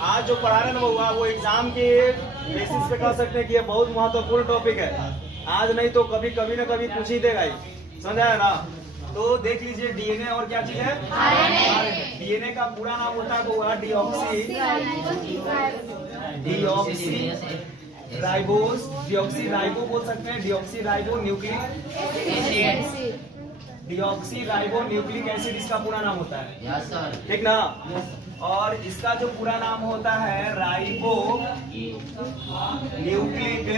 आज जो पढ़ा रहे ना हुआ वो एग्जाम के बेसिस पे कह सकते हैं कि ये बहुत महत्वपूर्ण टॉपिक है। आज नहीं तो कभी कभी ना कभी पूछ ही देगा ही, समझ आया ना। तो देख लीजिए डीएनए और क्या चीज है, डीएनए का पूरा नाम होता है वो डीऑक्सी राइबो बोल सकते हैं, डीऑक्सी राइबो न्यूक्लिक एसिड इसका पूरा नाम होता है, ठीक ना। और इसका जो पूरा नाम होता है राइबो न्यूक्लिक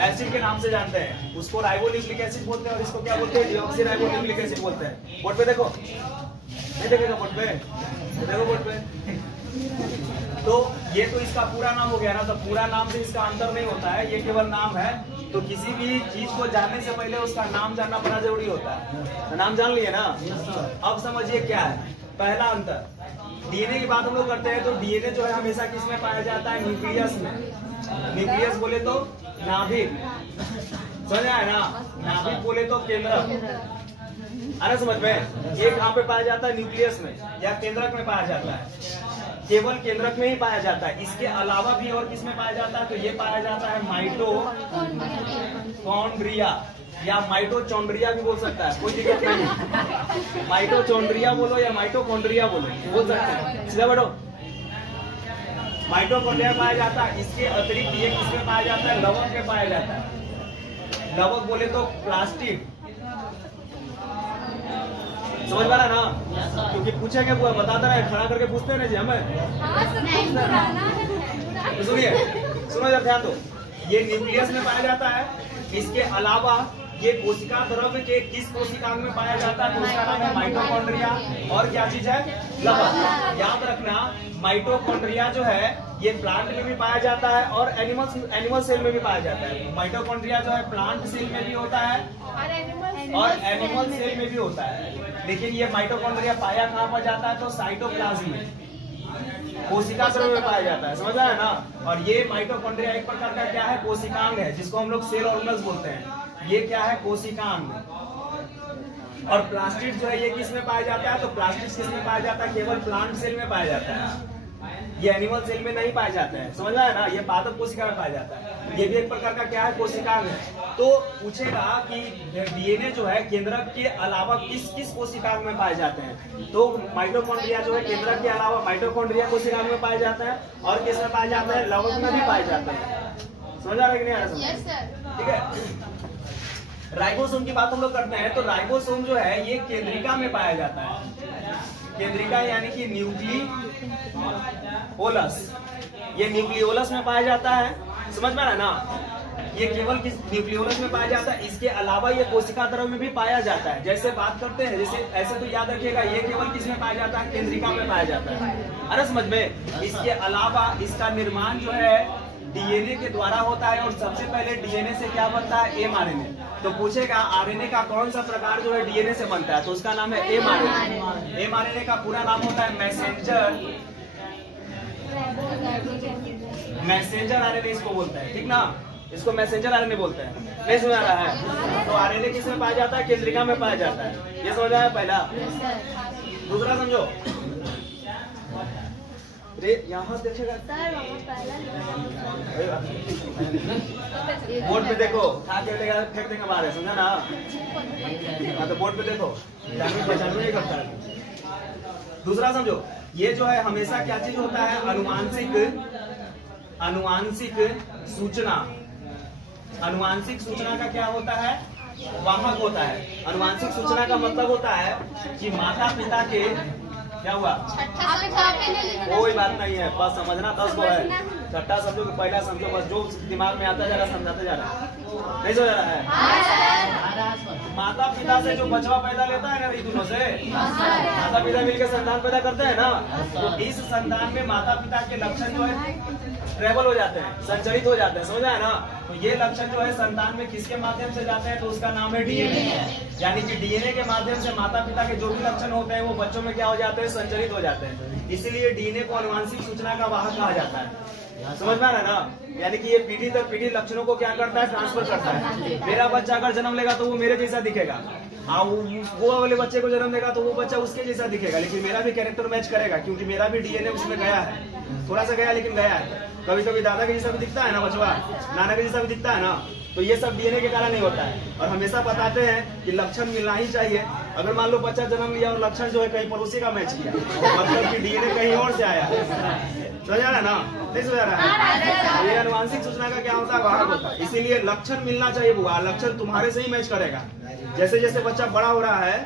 एसिड के नाम से जानते हैं। उसको राइबो न्यूक्लिक एसिड बोलते हैं और इसको क्या बोलते हैं, डीऑक्सी राइबो न्यूक्लिक एसिड बोलते हैं। बोर्ड पे देखो, नहीं देखेगा बोर्ड पे, देखो बोर्ड पे। तो ये तो इसका पूरा नाम हो गया ना, तो पूरा नाम से इसका अंतर नहीं होता है, ये केवल नाम है। तो किसी भी चीज को जानने से पहले उसका नाम जानना बड़ा जरूरी होता है। तो नाम जान लिए ना। अब समझिए क्या है पहला अंतर। डीएनए की बात हम लोग करते हैं तो डीएनए जो है हमेशा किसमें पाया जाता है, न्यूक्लियस में। न्यूक्लियस बोले तो नाभिक, समझ आया ना। नाभिक बोले तो केंद्रक, अरे समझ में। ये कहाँ पे पाया जाता है, न्यूक्लियस में या केंद्रक में पाया जाता है। केवल केंद्रक में ही पाया जाता है। इसके अलावा भी और किसमें पाया जाता है, तो ये पाया जाता है माइटोकॉन्ड्रिया या माइटोचॉन्ड्रिया भी बोल सकता है, कोई दिक्कत नहीं। माइटोचॉन्ड्रिया बोलो या माइटोकॉन्ड्रिया बोलो, बोल सकते हैं। सीधा बैठो। माइटोकॉन्ड्रिया पाया जाता है। इसके अतिरिक्त ये किसमें पाया जाता है, लवक में पाया जाता है। लवक बोले तो प्लास्टिड, समझ पा रहा ना। क्योंकि पूछेंगे वो बताता रहे, खड़ा करके पूछते हैं ना जी हमें। तो सुनिए, सुनो जरा ध्यान दो। ये न्यूक्लियस में पाया जाता है। इसके अलावा ये कोशिका द्रव्य के किस कोशिकांग में पाया जाता है, उसका नाम है माइटोकॉन्ड्रिया। और क्या चीज है, लवक। याद रखना माइटोकॉन्ड्रिया जो है ये प्लांट में भी पाया जाता है और एनिमल सेल में भी पाया जाता है। माइटोकॉन्ड्रिया जो है प्लांट सेल में भी होता है और एनिमल सेल में भी होता है। लेकिन ये माइटोकॉन्ड्रिया पाया कहाँ पर जाता है, तो साइटोप्लाज्म में, कोशिका द्रव्य में पाया जाता है, समझ आया ना। और ये माइटोकॉन्ड्रिया एक प्रकार का क्या है, कोशिकांग है, जिसको हम लोग सेल ऑर्गेनल्स बोलते हैं। ये क्या है, कोशिकांग। और प्लास्टिड जो है ये किस में पाया जाता है, तो प्लास्टिड किस में पाया जाता है, केवल प्लांट सेल में पाया जाता है। ये एनिमल सेल में नहीं पाया जाता है, समझ आया ना। ये पादप कोशिका में पाया जाता है। ये भी एक प्रकार का क्या है, कोशिकांग है। तो पूछेगा कि डीएनए जो है केंद्रक के अलावा किस किस कोशिकांग में पाए जाते हैं, तो माइटोकॉन्ड्रिया जो है केंद्रक के अलावा माइटोकॉन्ड्रिया कोशिकांग में पाया जाता है। और किस में पाया जाता है, लवक में भी पाया जाता है। समझ आ रहा है कि नहीं आ रहा, ठीक है। राइबोसोम की बात हम लोग करते हैं तो राइबोसोम जो है ये केंद्रिका में पाया जाता है। केंद्रिका यानी कि न्यूक्लियोलस, ये न्यूक्लियोलस में पाया जाता है, समझ में आया ना। ये केवल किस न्यूक्लियोलस में पाया जाता है। इसके अलावा ये कोशिका द्रव्य में भी पाया जाता है। जैसे बात करते हैं, जैसे ऐसे तो याद रखिएगा ये केवल किस में पाया जाता है, केंद्रिका में पाया जाता है। अरे समझ में। इसके अलावा इसका निर्माण जो है डीएनए के द्वारा होता है और सबसे पहले डीएनए से क्या बनता है, एमआरएनए। तो पूछेगा आरएनए का कौन सा प्रकार जो है डीएनए से बनता है, तो उसका नाम है एमआरएनए। एमआरएनए का पूरा नाम होता है मैसेंजर आरएनए इसको बोलते हैं, ठीक ना। इसको मैसेंजर आरएनए बोलते हैं। नहीं समझ आ रहा है। तो आरएनए किस में पाया जाता है, केंद्रिका में पाया जाता है। ये समझ आया पहला। दूसरा समझो, यहाँ देखेगा बोर्ड पे देखो, फेंक देंगे बाहर, समझा ना। हाँ तो बोर्ड पे देखो, पहचान नहीं करता है। दूसरा समझो, ये जो है हमेशा क्या चीज होता है, अनुवांशिक सूचना। अनुवांशिक सूचना का क्या होता है, वाहक होता है। अनुवांशिक सूचना का मतलब होता है कि माता पिता के क्या हुआ, कोई बात नहीं है, बस समझना 10 को है। छठा समझो कि पहला समझो, बस जो दिमाग में आता जा रहा समझाते जा रहा है। नहीं समझ रहा है। माता पिता से जो बचवा पैदा लेता है ना, ये दोनों से माता पिता मिलकर संतान पैदा करते हैं ना, तो इस संतान में माता पिता के लक्षण जो है ट्रेवल हो जाते हैं, संचरित हो जाते हैं, समझ आया ना। तो ये लक्षण जो है संतान में किसके माध्यम से जाते हैं, तो उसका नाम है डीएनए। यानी कि डीएनए के माध्यम से माता पिता के जो भी लक्षण होते हैं वो बच्चों में क्या हो जाते हैं, संचरित हो जाते हैं। इसीलिए डीएनए को आनुवंशिक सूचना का वाहक कहा जाता है। समझ में आ रहा है ना। यानी कि ये पीढ़ी दर पीढ़ी लक्षणों को क्या करता है, ट्रांसफर करता है। मेरा बच्चा अगर जन्म लेगा तो वो मेरे जैसा दिखेगा, हाँ वो वाले बच्चे को जन्म देगा तो वो बच्चा उसके जैसा दिखेगा, लेकिन मेरा भी कैरेक्टर मैच करेगा क्योंकि मेरा भी डीएनए उसमें गया है। थोड़ा सा गया लेकिन गया है। कभी कभी दादा के जैसा भी दिखता है ना बचवा, नाना के जैसा भी दिखता है ना, तो ये सब डीएनए के कारण नहीं होता है। और हमेशा बताते हैं कि लक्षण मिलना ही चाहिए। अगर मान लो बच्चा जन्म लिया और लक्षण जो है कहीं पड़ोसी का मैच किया, मतलब कि डीएनए कहीं और से आया। समझ आ रहा है ना? नहीं समझ आ रहा है? ये अनुवांशिक सूचना का क्या होता है, वाहक होता है। इसीलिए लक्षण मिलना चाहिए बुआ, लक्षण तुम्हारे से ही मैच करेगा। जैसे जैसे बच्चा बड़ा हो रहा है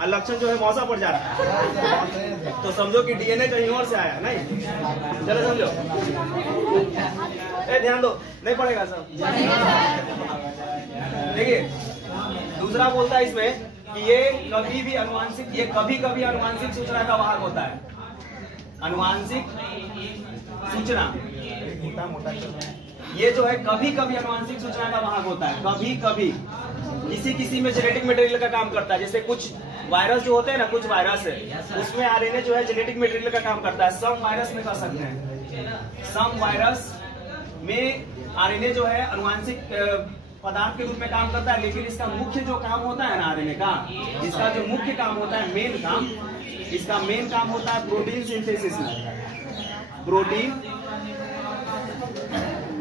और लक्षण जो है मौसा पड़ जा रहा है, तो समझो कि डीएनए कहीं और से आया। नहीं चलो समझो, ध्यान दो, नहीं पड़ेगा सब। देखिए दूसरा बोलता है इसमें कि ये कभी भी अनुवांशिक, ये कभी कभी अनुवांशिक सूचना का वाहक होता है। अनुवांशिक सूचना मोटा ये जो है कभी कभी अनुवांशिक सूचना का वाहक होता है। कभी कभी किसी किसी में जेनेटिक मटेरियल का काम करता है। जैसे कुछ वायरस जो होते हैं ना, कुछ वायरस है उसमें आरएनए जो है जेनेटिक मटेरियल का काम करता है। सम वायरस में कर सकते हैं, सम वायरस में आरएनए जो है अनुवांशिक पदार्थ के रूप में काम करता है। लेकिन इसका मुख्य जो काम होता है ना आरएनए का, इसका जो मुख्य काम होता है, मेन काम, इसका मेन काम होता है प्रोटीन सिंथेसिस में।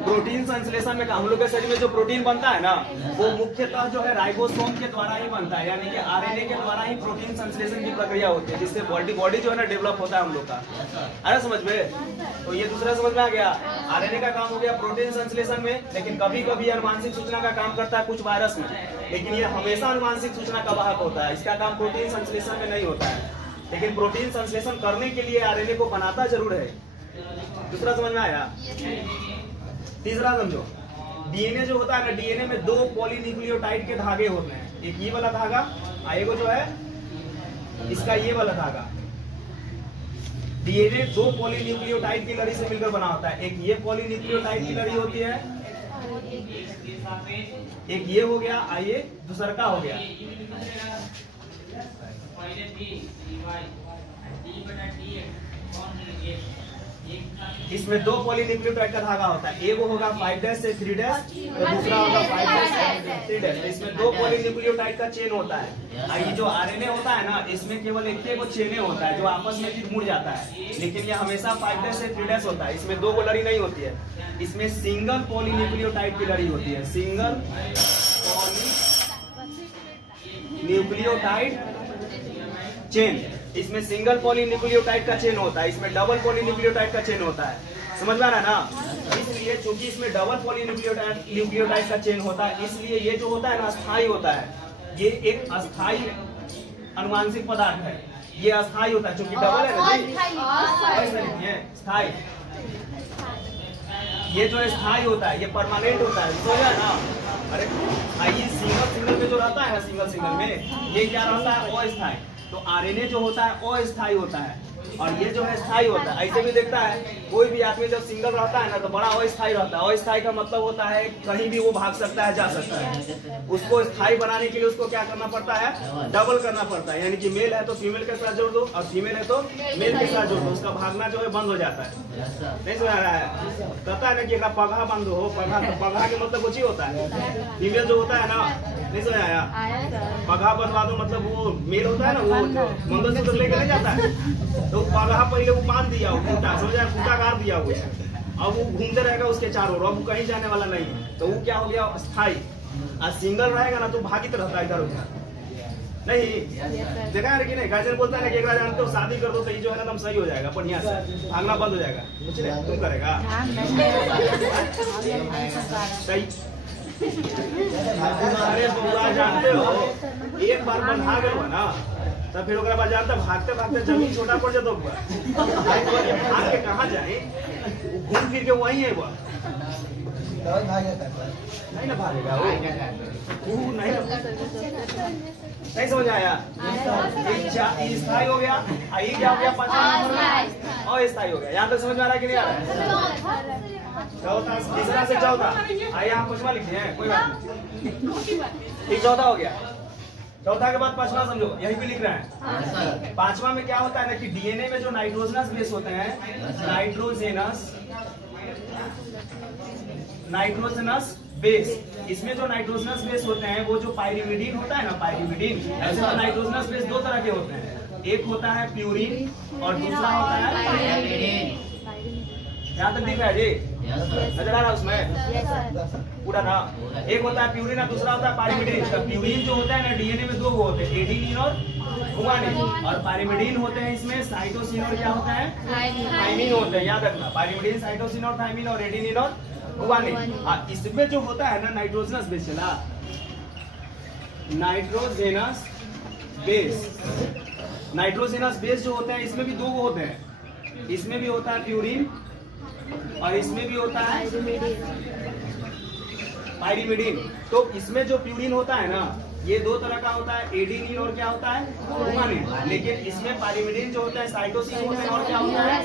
प्रोटीन संश्लेषण में काम। हम लोग के शरीर में जो प्रोटीन बनता है ना, वो मुख्यतः जो है राइबोसोम के द्वारा ही बनता है, यानी कि आरएनए के द्वारा ही प्रोटीन संश्लेषण की प्रक्रिया होती है, जिससे बॉडी जो है ना डेवलप होता है हम लोग का। अरे समझ में? तो ये दूसरा समझ में आ गया। आरएनए का काम हो गया प्रोटीन संश्लेषण में, लेकिन कभी कभी अनुवांशिक सूचना का काम करता है कुछ वायरस में, लेकिन ये हमेशा अनुवांशिक सूचना का वाहक होता है। इसका काम प्रोटीन संश्लेषण में नहीं होता है, लेकिन प्रोटीन संश्लेषण करने के लिए आरएनए को बनाता जरूर है। दूसरा समझ में आया? तीसरा समझो, डीएनए जो होता है ना, डीएनए में दो पॉलीन्यूक्लियोटाइड के धागे होते हैं। एक ये वाला धागा, एक जो है इसका ये वाला धागा। डीएनए दो पॉलीन्यूक्लियोटाइड की लड़ी से मिलकर बना होता है। एक ये पॉलीन्यूक्लियोटाइड की लड़ी होती है, एक ये हो गया, आइए दूसरा का हो गया। इसमें दो पॉलीन्यूक्लियोटाइड का धागा होता है। एक होगा 5' से 3' और दूसरा होगा 5' से 3'। इसमें दो पॉलीन्यूक्लियोटाइड का चेन होता है। ये जो आरएनए होता है ना, इसमें केवल एक चेन होता है जो आपस में फिर मुड़ जाता है, लेकिन ये हमेशा 5' से 3' होता है। इसमें दो लड़ी नहीं होती है, इसमें सिंगल पॉलीन्यूक्लियोटाइड की लड़ी होती है। सिंगल पॉलीन्यूक्लियोटाइड चेन, इसमें सिंगल पॉलीन्यूक्लियोटाइड का चेन होता है, इसमें डबल पॉलीन्यूक्लियोटाइड का चेन होता है। समझ में आ रहा है ना? इसलिए चूंकि इसमें डबल पॉलीन्यूक्लियोटाइड का चेन होता है, इसलिए ये जो होता है ना अस्थायी होता है। ये एक अस्थायी अनुवांशिक पदार्थ है, ये अस्थायी होता है चूंकि डबल है ना, स्थायी। ये जो स्थायी होता है, ये परमानेंट होता है। समझ ना? अरे ये सिंगल में जो रहता है ना, सिंगल में ये क्या रहता है, अस्थायी। तो आरएनए जो होता है अस्थायी होता है, और ये जो है स्थायी होता है। ऐसे भी देखता है कोई भी आदमी जब सिंगल रहता है ना, तो बड़ा अस्थायी रहता है। अस्थायी का मतलब होता है कहीं भी वो भाग सकता है, जा सकता है। उसको स्थायी बनाने के लिए उसको क्या करना पड़ता है, डबल करना पड़ता है। यानी कि मेल है तो फीमेल के साथ जोड़ दो, और फीमेल है तो मेल के साथ जोड़ दो, उसका भागना जो है बंद हो जाता है। नहीं समझ आ रहा है? कहता है ना कि पगहा बंद हो, पगहा के मतलब कुछ ही होता है। फीमेल जो होता है ना, नहीं समझ आया? पगहा बनवा दो मतलब वो मेल होता है ना, वो मंगलसूत्र लेके नहीं जाता है, तो पगहा पहले वो बांध दिया, खूंटा समझा, खूंटा गाड़ दिया हुआ है। अब वो घूमते रहेगा उसके चारों ओर, अब वो कहीं जाने वाला नहीं है, तो वो क्या हो गया, स्थायी। और सिंगल रहेगा ना तो भागित रहता है इधर उधर। नहीं देखा है कि नहीं? गार्जियन बोलता है ना कि एक बार जानते हो शादी कर दो तो ये जो है ना एकदम सही हो जाएगा, बढ़िया से भागना बंद हो जाएगा। कुछ नहीं तुम करेगा सही। अरे बउआ जानते हो, एक बार बंधा गए ना तब फिर ओकरा बाद जानता भागते भागते जमीन छोटा पड़ जाता भाग के कहाँ जाए, घूम फिर के वही है वो नहीं ना भागेगा वो नहीं समझ आया? स्थायी हो गया, ये क्या हो गया, 5वां नंबर और स्थायी हो गया। यहाँ तक समझ में आ रहा है कि नहीं आ रहा है? चौथा, तीसरा से चौथा, आइए यहाँ 5वां लिखते हैं, कोई बात नहीं। ठीक, चौथा हो गया। चौथा के बाद 5वां समझो, यही भी लिख रहे हैं। 5वां में क्या होता है ना कि डीएनए में जो नाइट्रोजनस बेस होते हैं, नाइट्रोजनस बेस, इसमें जो नाइट्रोजनस बेस होते हैं वो जो पायरिमिडीन होता है ना, पायरिमिडीन, ऐसे तो नाइट्रोजनस बेस दो तरह के होते हैं, एक होता है प्यूरिन और दूसरा होता है पायरिमिडीन। यहाँ तक दिख रहा है जी, नजर आ रहा है उसमें पूरा ना। एक होता है प्यूरिन और दूसरा होता है पाइरिमिडीन। तो प्यूरिन जो होता है ना डीएनए में दो होते हैं, एडेनिन और गुआनिन, और पाइरिमिडीन होते हैं इसमें साइटोसिन और क्या होता है थाइमिन होते हैं, याद रखना। पाइरिमिडीन साइटोसिन और थाइमिन और एडेनिन और गुआनिन। इसमें जो होता है ना नाइट्रोजनस बेस, चला नाइट्रोजेनस बेस, नाइट्रोजेनस बेस जो होते हैं इसमें भी दो होते हैं, इसमें भी होता है प्यूरिन और इसमें भी होता है पाइरिमिडीन। तो इसमें जो प्यूरिन होता है ना ये दो तरह का होता है, एडेनिन और क्या होता है गुआनिन। लेकिन इसमें पाइरिमिडीन जो होता है साइटोसिन होते हैं और क्या होता है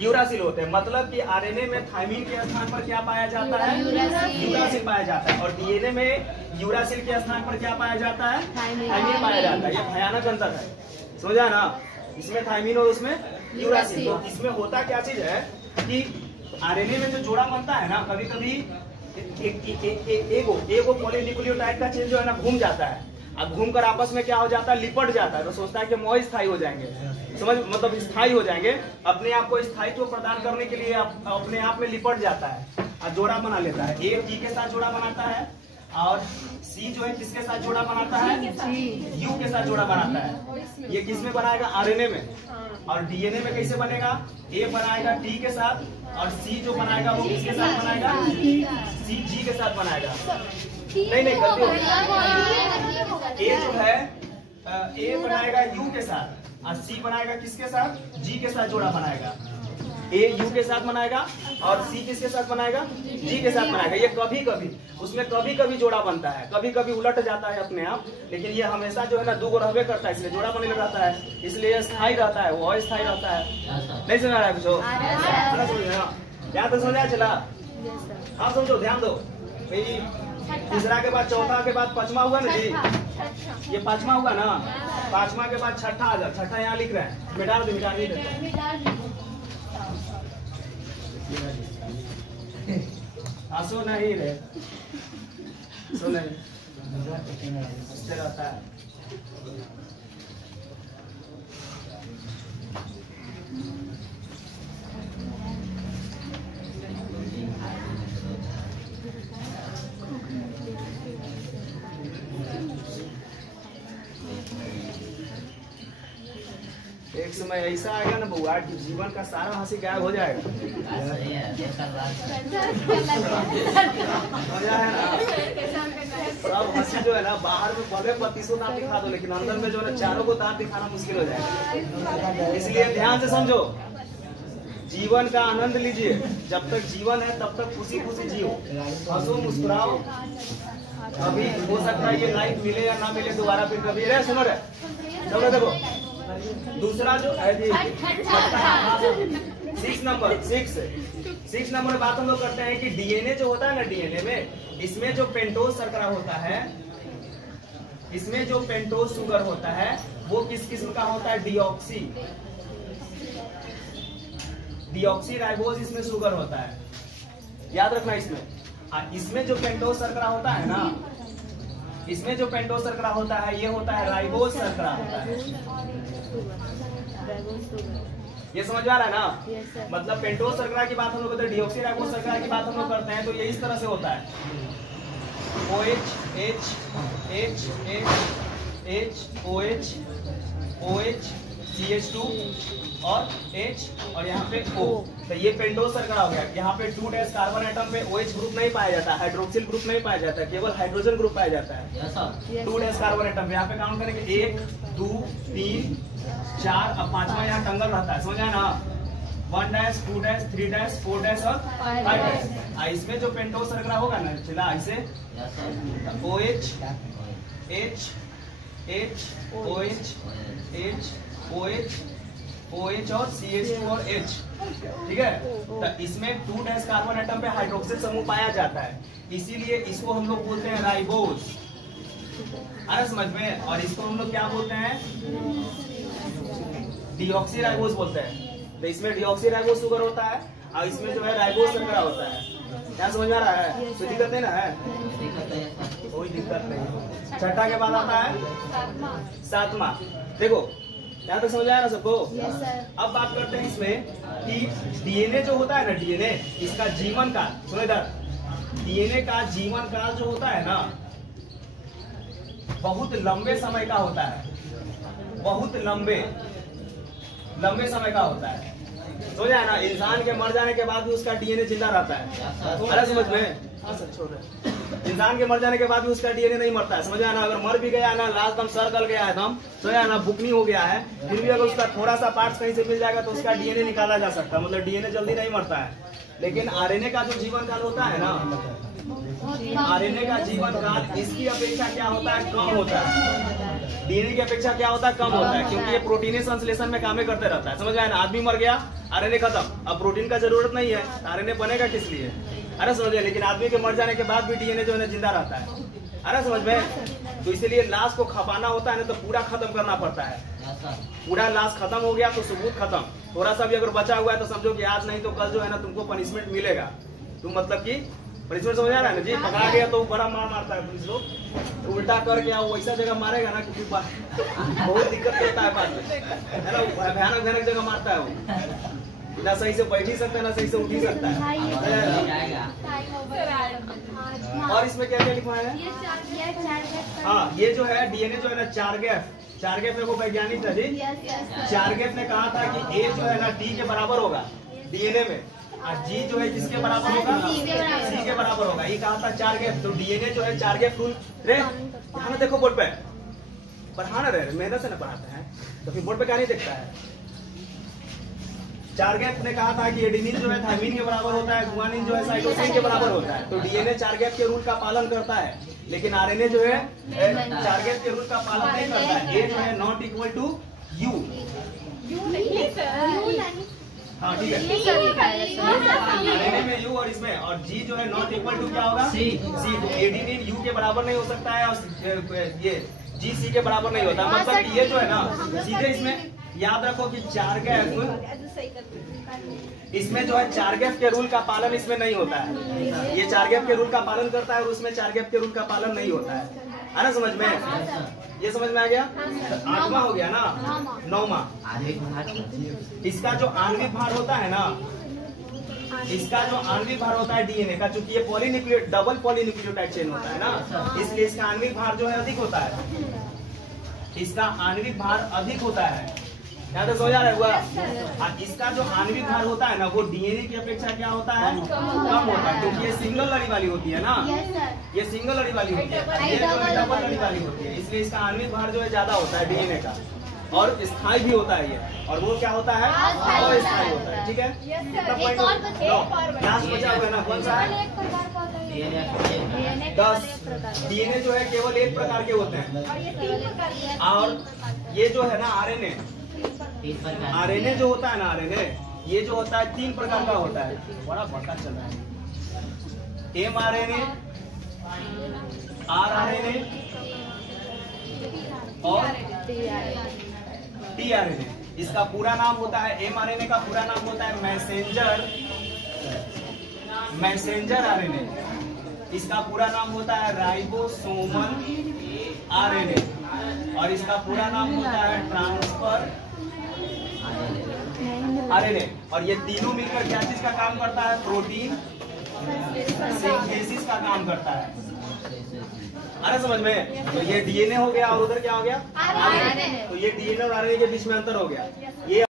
यूरासिल होते हैं। मतलब कि आरएनए में थाइमिन के स्थान पर क्या पाया जाता है यूरासिल पाया जाता है, और डीएनए में यूरासिल के स्थान पर क्या पाया जाता है थाइमिन पाया जाता है। ये भयानक अंतर है, समझा ना। इसमें थाइमिन और उसमें यूरासिल। तो इसमें होता क्या चीज है कि आरएनए में जो जोड़ा बनता है ना, कभी कभी एगो पॉलीन्यूक्लियोटाइड का चेन जो है ना घूम जाता है, अब घूम कर आपस में क्या हो जाता है लिपट जाता है। तो सोचता है कि मोह स्थायी हो जाएंगे, समझ मतलब स्थायी हो जाएंगे, अपने आप को स्थायित्व प्रदान करने के लिए अपने आप में लिपट जाता है और जोड़ा बना लेता है। ए टी के साथ जोड़ा बनाता है और सी जो है किसके साथ जोड़ा बनाता है यू के साथ जोड़ा बनाता है। ये किस में बनाएगा आरएनए में, और डीएनए में कैसे बनेगा ए बनाएगा टी के साथ और सी जो बनाएगा वो किसके साथ बनाएगा सी जी के साथ बनाएगा। नहीं गलती हो गई। ए जो है ए बनाएगा यू के साथ और सी बनाएगा किसके साथ जी के साथ जोड़ा बनाएगा। ए यू के साथ बनाएगा और सी किसके साथ बनाएगा जी के साथ बनाएगा। ये कभी कभी उसमें कभी कभी जोड़ा बनता है, कभी कभी उलट जाता है अपने आप, लेकिन ये हमेशा जो है ना दो गो रहबे करता है, इसलिए जोड़ा बनने लग जाता है, इसलिए स्थायी रहता है, वो अस्थायी रहता है। नहीं समझ रहा है कुछ? क्या तो समझा चला? आप समझो, ध्यान दो। तीसरा के बाद चौथा के बाद पांचवा हुआ ना जी, ये पांचवा हुआ ना, पांचवा के बाद छठा आ जाए। छठा यहाँ लिख रहे हैं, मिटा दो मिटा नहीं आंसू नहीं रे, सुने रहता है। एक समय ऐसा आएगा ना बुआ कि जीवन का सारा हंसी गायब हो जाएगा। मजा है ना, सब हंसी जो है ना बाहर में भले 32 दांत दिखा दो, लेकिन अंदर में जो है 4 को दांत दिखाना मुश्किल हो जाएगा। इसलिए ध्यान से समझो, जीवन का आनंद लीजिए। जब तक जीवन है तब तक खुशी खुशी जियो, हंसो मुस्कुराओ। अभी हो सकता है ये लाइफ मिले या ना मिले दोबारा, फिर कभी रे सुनो रे चलो देखो। दूसरा जो है जी 6 नंबर बात हम लोग करते हैं कि डीएनए जो होता है ना, डीएनए में इसमें जो पेंटोज शर्करा होता है, इसमें जो पेंटोज शुगर होता है वो किस किस्म का होता है डीऑक्सी राइबोज इसमें शुगर होता है, याद रखना। इसमें जो पेंटोज शर्करा होता है ना, इसमें जो पेंटोज शर्करा होता है ये होता है राइबोज शर्करा होता है। ये समझ में आ रहा है ना? मतलब पेंटोज शर्करा की बात हम लोग करते हैं, डीऑक्सी राइबोज शर्करा की बात हम लोग करते हैं, तो ये इस तरह से होता है OH H H H H OH OH CH2 और H और यहाँ पे O। तो ये पेंटोज शर्करा हो गया। यहाँ पे 2' कार्बन एटम पे OH ग्रुप नहीं पाया जाता, हाइड्रोक्सिल ग्रुप नहीं पाया जाता, केवल हाइड्रोजन ग्रुप पाया जाता है। 2' कार्बन एटम पे यहाँ पे काउंट करेंगे 1 2 3 4, अब 5वां यहाँ टंगल रहता है, समझ आया ना? 1' 2' 3' 4' और 5'। इसमें जो पेंटोज शर्करा होगा ना, चला इसे OH H H OH H OH OH और CH2 और H, ठीक है? तो इसमें 2' कार्बन एटम पे हाइड्रोक्सिल समूह पाया जाता है, इसीलिए इसको हम लोग बोलते हैं राइबोज। अरे समझ में? और इसको हम लोग क्या बोलते हैं? डीऑक्सी राइबोज बोलते हैं। तो इसमें डीऑक्सी राइबोज शुगर होता है और इसमें जो है राइबोज शर्करा होता है। क्या समझ में आ रहा है? कोई दिक्कत नहीं ना है? कोई दिक्कत नहीं। छठा के बाद आता है 7वां। देखो यहाँ तक समझ आया ना सबको? Yes sir. अब बात करते हैं इसमें कि डीएनए जो होता है ना, डीएनए इसका जीवन काल, सुनो इधर, डीएनए का जीवन काल जो होता है ना बहुत लंबे समय का होता है, बहुत लंबे समय का होता है। समझ आया ना? इंसान के मर जाने के बाद भी उसका डीएनए जिंदा रहता है। अरे समझ में? इंसान के मर जाने के बाद भी उसका डीएनए नहीं मरता है। समझ आया ना? अगर मर भी गया ना, लास्ट दम सर गल गया है, दम समझ आया ना, बुकनी हो गया है, फिर भी अगर उसका थोड़ा सा पार्ट्स कहीं से मिल जाएगा तो उसका डीएनए निकाला जा सकता है। मतलब डीएनए जल्दी नहीं मरता है। लेकिन आरएनए का जो जीवन काल होता है ना, आरएनए का जीवन काल इसकी अपेक्षा क्या होता है? कम होता है। डीएनए की अपेक्षा क्या होता है? कम होता है, क्योंकि ये प्रोटीन संश्लेषण में काम करते रहता है। समझ आया ना? आदमी मर गया, आरएनए खत्म, अब प्रोटीन का जरूरत नहीं है, आरएनए बनेगा किस लिए? अरे समझ गए? लेकिन आदमी के मर जाने के बाद भी डीएनए जो है ना जिंदा रहता है। अरे समझ में? तो इसीलिए लाश को खपाना होता है ना, तो पूरा खत्म करना पड़ता है। पूरा लाश खत्म हो गया तो सबूत खत्म, थोड़ा सा भी अगर बचा हुआ है तो समझो कि आज नहीं तो कल जो है ना तुमको पनिशमेंट मिलेगा। तुम मतलब कि पनिशमेंट समझ आ रहा है ना जी? पकड़ा गया तो बड़ा मार मारता है पुलिस लोग, तो उल्टा करके आओ वैसा जगह मारेगा ना कि बहुत दिक्कत करता है बाद में, है ना? भयानक भयानक जगह मारता है वो, ना सही से बैठ ही सकता है ना सही से उठ ही सकता है। और इसमें क्या क्या लिखा है? हाँ, ये जो है डीएनए जो है ना चार्गेफ में वो वैज्ञानिक था जी, चार्गेफ ने कहा था कि ए जो है ना डी के बराबर होगा डीएनए में, और जी जो है किसके बराबर होगा? सी के बराबर होगा। ये कहा था चार्गेफ। तो डीएनए जो है चार्गेफ रूल रे यहाँ देखो बोर्ड पे, पढ़ाना रहे मेहनत से न पढ़ाते हैं तो फिर बोर्ड पे क्या नहीं देखता है। चार्गेफ ने कहा था कि एडेनिन जो है थायमिन के बराबर होता है, गुआनिन जो है साइटोसिन के बराबर होता है। तो डीएनए चार्गेफ के रूल का पालन करता है, लेकिन आरएनए जो है चार्गेफ के रूल का पालन नहीं करता है। ए जो है नॉट इक्वल टू यू। हाँ ठीक है, आरएनए में यू और इसमें, और जी जो है नॉट इक्वल टू क्या होगा? सी। तो एडेनिन यू के बराबर नहीं हो सकता है और ये जी सी के बराबर नहीं होता। मतलब ये जो है ना सीधे इसमें याद रखो कि चार्गेफ, इसमें जो है चार्गेफ के रूल का पालन इसमें नहीं होता है। ये चार्गेफ के रूल का पालन करता है और उसमें चार्गेफ के रूल का पालन नहीं होता है ना? समझ में? ये समझ में आ गया? 8वां हो गया ना? 9वां, इसका जो आणविक भार होता है ना, इसका जो आणविक भार होता है डीएनए का, चूंकि ये पॉलीन्यूक्लियोटाइड डबल पॉलीन्यूक्लियोटाइड चेन होता है ना, इसलिए इसका आणविक भार जो है अधिक होता है। इसका आणविक भार अधिक होता है, यहाँ तक समझ आ रहा है? और इसका जो आणविक भार होता है ना वो डीएनए की अपेक्षा क्या होता है? कम होता है, क्योंकि ये सिंगल लड़ी वाली होती है ना, ये सिंगल लड़ी वाली होती है, ये डबल लड़ी वाली होती है, इसलिए इसका आणविक भार जो है ज्यादा होता है डीएनए का, और स्थायी भी होता है ये, और वो क्या होता है? अस्थायी होता है। ठीक है, लास्ट बचा हुआ है ना, कौन सा है? 10। डीएनए जो है केवल एक प्रकार के होते हैं, और ये जो है ना आरएनए, आरएनए जो होता है ना, आरएनए ये जो होता है 3 प्रकार का होता है। बड़ा बड़का चल रहा है। एमआरएनए, आरआरएनए और टीआरएनए। इसका पूरा नाम होता है, एमआरएनए का पूरा नाम होता है मैसेंजर आरएनए। इसका पूरा नाम होता है राइबोसोमल आरएनए, और इसका पूरा नाम होता है ट्रांसफर आरएनए। और ये तीनों मिलकर क्या चीज का काम करता है? प्रोटीन सिंथेसिस का काम करता है। अरे समझ में? तो ये डीएनए हो गया और उधर क्या हो गया? आरएनए। तो ये डीएनए और आरएनए के बीच में अंतर हो गया। ये